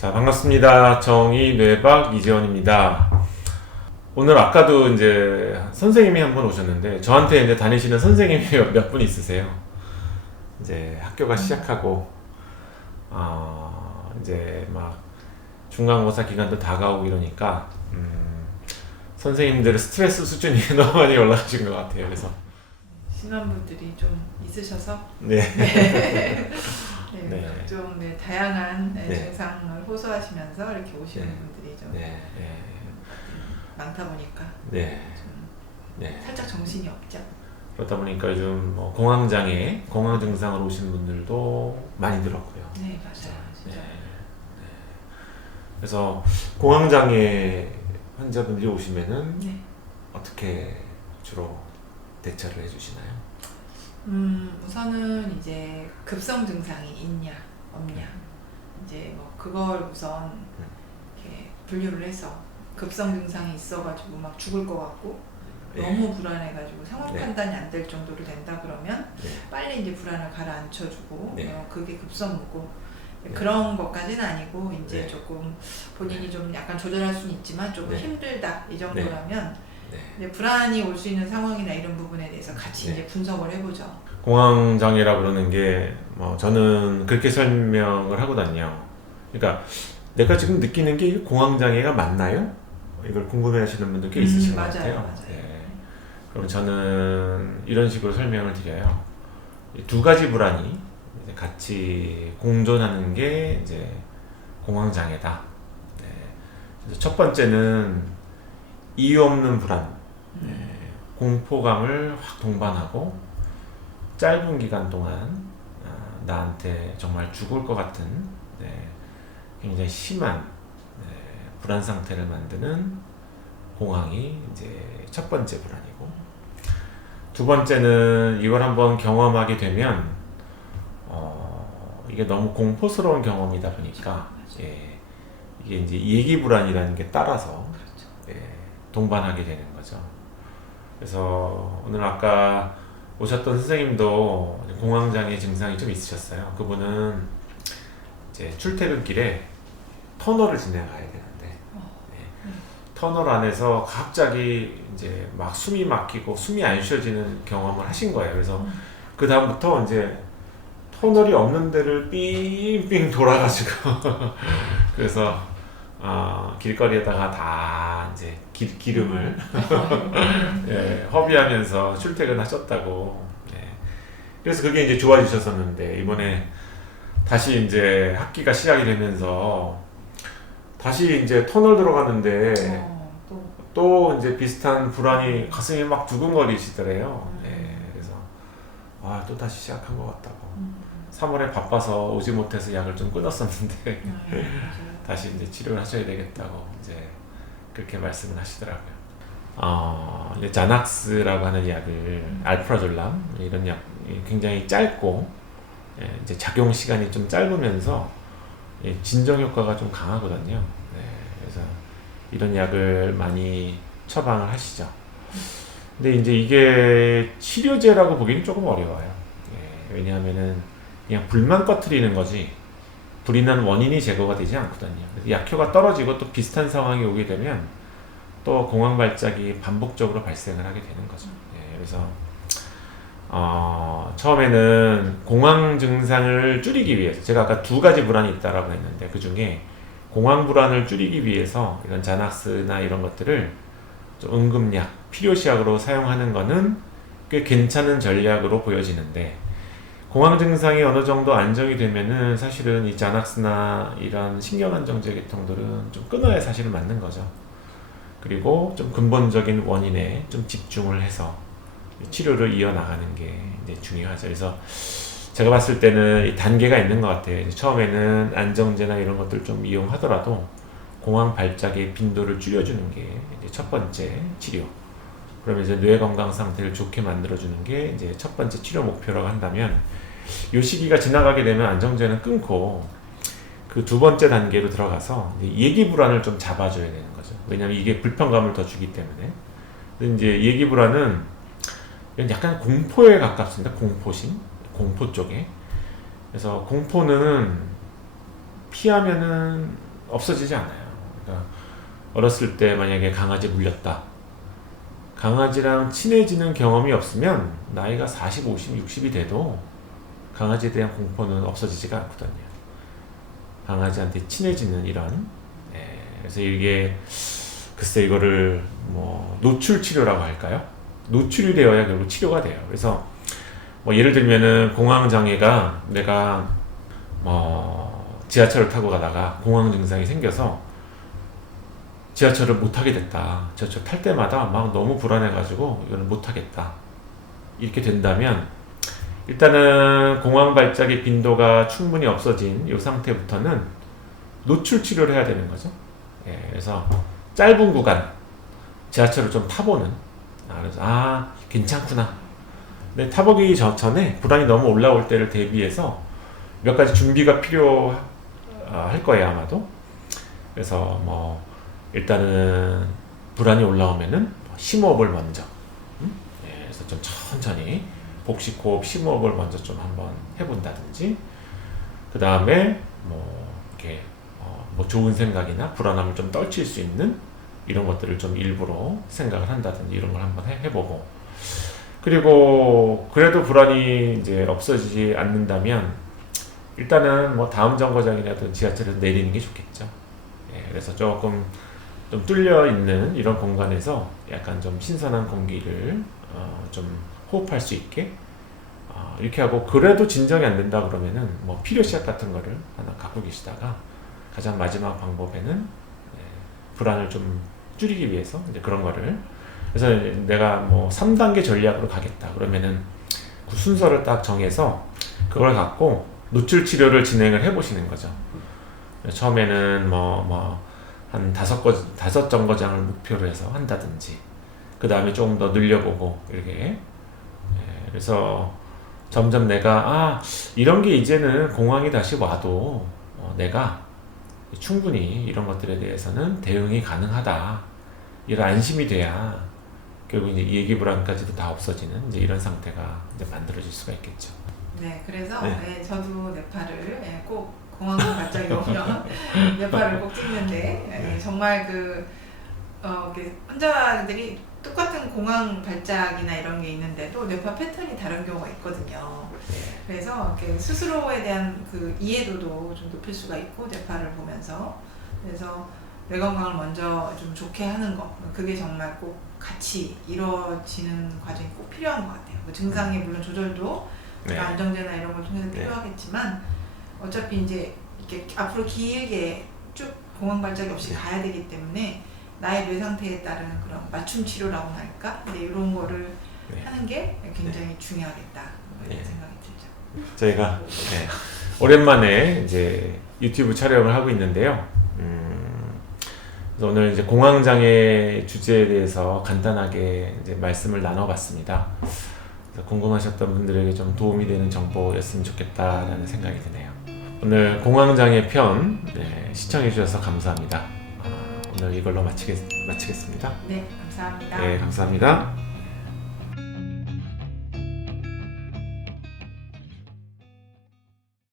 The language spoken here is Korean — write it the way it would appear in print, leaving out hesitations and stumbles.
자, 반갑습니다. 정의 뇌박 이재원입니다. 오늘 아까도 이제 선생님이 한 분 오셨는데 저한테 이제 다니시는 선생님이 몇 분 있으세요. 이제 학교가 시작하고 이제 막 중간고사 기간도 다가오고 이러니까 선생님들 스트레스 수준이 너무 많이 올라가신 것 같아요. 그래서 심한 분들이 좀 있으셔서 네. 네. 좀 다양한 네. 증상을 호소하시면서 이렇게 오시는 네. 분들이 좀 네. 많다 보니까 네. 좀 네. 살짝 정신이 없죠. 그러다 보니까 요즘 뭐 공황장애, 공황 증상으로 오시는 분들도 많이 늘었고요. 네, 맞아요. 진짜. 그래서 공황장애 환자분들이 오시면은 네. 어떻게 주로 대처를 해주시나요? 우선은 이제 급성 증상이 있냐 없냐 이제 뭐 그걸 우선 이렇게 분류를 해서 급성 증상이 있어가지고 막 죽을 것 같고 너무 불안해가지고 상황 네. 판단이 안 될 정도로 된다 그러면 네. 빨리 이제 불안을 가라앉혀주고 네. 그게 급성무고 네. 그런 것까지는 아니고 이제 네. 조금 본인이 좀 약간 조절할 수는 있지만 조금 네. 힘들다 이 정도라면 네. 이제 불안이 올 수 있는 상황이나 이런 부분에 대해서 같이 네. 이제 분석을 해보죠. 공황장애라 그러는 게 뭐 저는 그렇게 설명을 하고 다녀요. 그러니까 내가 지금 느끼는 게 공황장애가 맞나요? 이걸 궁금해하시는 분들 꽤 있으신 것 맞아요, 같아요. 맞아요. 네. 그럼 저는 이런 식으로 설명을 드려요. 이 두 가지 불안이 이제 같이 공존하는 게 이제 공황장애다. 네. 그래서 첫 번째는 이유 없는 불안, 공포감을 확 동반하고 짧은 기간 동안 나한테 정말 죽을 것 같은 굉장히 심한 불안 상태를 만드는 공황이 이제 첫 번째 불안이고, 두 번째는 이걸 한번 경험하게 되면 이게 너무 공포스러운 경험이다 보니까 이게 이제 예기 불안이라는 게 따라서 동반하게 되는 거죠. 그래서 오늘 아까 오셨던 선생님도 공황장애 증상이 좀 있으셨어요. 그분은 이제 출퇴근길에 터널을 지나가야 되는데 터널 안에서 갑자기 이제 막 숨이 막히고 숨이 안 쉬어지는 경험을 하신 거예요. 그래서 그 다음부터 이제 터널이 없는 데를 삥삥 돌아가지고 그래서 길거리에다가 다 이제 기름을 허비하면서 출퇴근하셨다고. 그래서 그게 이제 좋아지셨었는데 이번에 다시 이제 학기가 시작이 되면서 다시 이제 터널 들어갔는데 또 이제 비슷한 불안이 가슴이 막 두근거리시더래요. 그래서 또 다시 시작한 것 같다고. 3월에 바빠서 오지 못해서 약을 좀 끊었었는데 다시 이제 치료를 하셔야 되겠다고 이제 그렇게 말씀을 하시더라고요. 이제 자낙스라고 하는 약을 알프라졸람 이런 약 굉장히 짧고 이제 작용 시간이 좀 짧으면서 진정 효과가 좀 강하거든요. 그래서 이런 약을 많이 처방을 하시죠. 근데 이제 이게 치료제라고 보기는 조금 어려워요. 왜냐하면은 그냥 불만 꺼트리는 거지 불이 난 원인이 제거가 되지 않거든요. 그래서 약효가 떨어지고 또 비슷한 상황이 오게 되면 또 공황 발작이 반복적으로 발생을 하게 되는 거죠. 그래서 처음에는 공황 증상을 줄이기 위해서 제가 아까 두 가지 불안이 있다라고 했는데 그 중에 공황 불안을 줄이기 위해서 이런 자낙스나 이런 것들을 좀 응급약, 필요시약으로 사용하는 거는 꽤 괜찮은 전략으로 보여지는데 공황 증상이 어느 정도 안정이 되면은 사실은 이 자낙스나 이런 신경안정제 계통들은 좀 끊어야 사실은 맞는 거죠. 그리고 좀 근본적인 원인에 좀 집중을 해서 치료를 이어나가는 게 이제 중요하죠. 그래서 제가 봤을 때는 이 단계가 있는 것 같아요. 처음에는 안정제나 이런 것들 좀 이용하더라도 공황 발작의 빈도를 줄여주는 게 이제 첫 번째 치료. 그러면 이제 뇌 건강 상태를 좋게 만들어주는 게 이제 첫 번째 치료 목표라고 한다면 이 시기가 지나가게 되면 안정제는 끊고 그 두 번째 단계로 들어가서 예기 불안을 좀 잡아줘야 되는 거죠. 왜냐하면 이게 불편감을 더 주기 때문에. 근데 이제 예기 불안은 약간 공포에 가깝습니다. 공포심, 공포 쪽에. 그래서 공포는 피하면은 없어지지 않아요. 그러니까 어렸을 때 만약에 강아지 물렸다. 강아지랑 친해지는 경험이 없으면 나이가 40, 50, 60이 돼도 강아지에 대한 공포는 없어지지가 않거든요. 강아지한테 친해지는 이런 그래서 이게 글쎄 이거를 뭐 노출 치료라고 할까요? 노출이 되어야 결국 치료가 돼요. 그래서 뭐 예를 들면은 공황 장애가 내가 뭐 지하철을 타고 가다가 공황 증상이 생겨서 지하철을 못 타게 됐다. 지하철 탈 때마다 막 너무 불안해가지고 이거는 못 타겠다. 이렇게 된다면 일단은 공황 발작의 빈도가 충분히 없어진 이 상태부터는 노출 치료를 해야 되는 거죠. 그래서 짧은 구간 지하철을 좀 타보는 그래서 괜찮구나. 근데 타보기 전에 불안이 너무 올라올 때를 대비해서 몇 가지 준비가 필요할 거예요 아마도. 그래서 뭐 일단은 불안이 올라오면은 심호흡을 먼저 그래서 좀 천천히 복식호흡 심호흡을 먼저 좀 한번 해본다든지 그 다음에 뭐 이렇게 뭐 좋은 생각이나 불안함을 좀 떨칠 수 있는 이런 것들을 좀 일부러 생각을 한다든지 이런 걸 한번 해보고 그리고 그래도 불안이 이제 없어지지 않는다면 일단은 뭐 다음 정거장이라도 지하철에서 내리는 게 좋겠죠. 그래서 조금 좀 뚫려 있는 이런 공간에서 약간 좀 신선한 공기를 좀 호흡할 수 있게 이렇게 하고 그래도 진정이 안 된다 그러면은 뭐 필요시약 같은 거를 하나 갖고 계시다가 가장 마지막 방법에는 불안을 좀 줄이기 위해서 이제 그런 거를 그래서 내가 뭐 3단계 전략으로 가겠다 그러면은 그 순서를 딱 정해서 그걸 갖고 노출 치료를 진행을 해보시는 거죠. 처음에는 한 5 정거장을 목표로 해서 한다든지 그 다음에 조금 더 늘려보고 이렇게 그래서 점점 내가 이런 게 이제는 공황이 다시 와도 내가 충분히 이런 것들에 대해서는 대응이 가능하다 이런 안심이 돼야 결국 이제 얘기 불안까지도 다 없어지는 이제 이런 상태가 이제 만들어질 수가 있겠죠. 네, 그래서 저도 뇌파를 꼭 공황 발작이 오면 뇌파를 꼭 찍는데 정말 환자들이 똑같은 공황 발작이나 이런 게 있는데도 뇌파 패턴이 다른 경우가 있거든요. 그래서 이렇게 스스로에 대한 그 이해도도 좀 높일 수가 있고 뇌파를 보면서 그래서 뇌 건강을 먼저 좀 좋게 하는 거 그게 정말 꼭 같이 이루어지는 과정이 꼭 필요한 것 같아요. 뭐 증상의 물론 조절도 안정제나 이런 걸 통해서 필요하겠지만 어차피 이제 이렇게 앞으로 길게 쭉 공황 발작이 없이 가야 되기 때문에 나의 뇌 상태에 따른 그런 맞춤 치료라고 할까? 근데 이런 거를 하는 게 굉장히 중요하겠다 이런 생각이 들죠. 저희가 오랜만에 이제 유튜브 촬영을 하고 있는데요. 그래서 오늘 이제 공황 장애 주제에 대해서 간단하게 이제 말씀을 나눠봤습니다. 그래서 궁금하셨던 분들에게 좀 도움이 되는 정보였으면 좋겠다라는 생각이 드네요. 오늘 공황 장애 편 시청해 주셔서 감사합니다. 오늘 이걸로 마치겠습니다. 네, 감사합니다. 네, 감사합니다.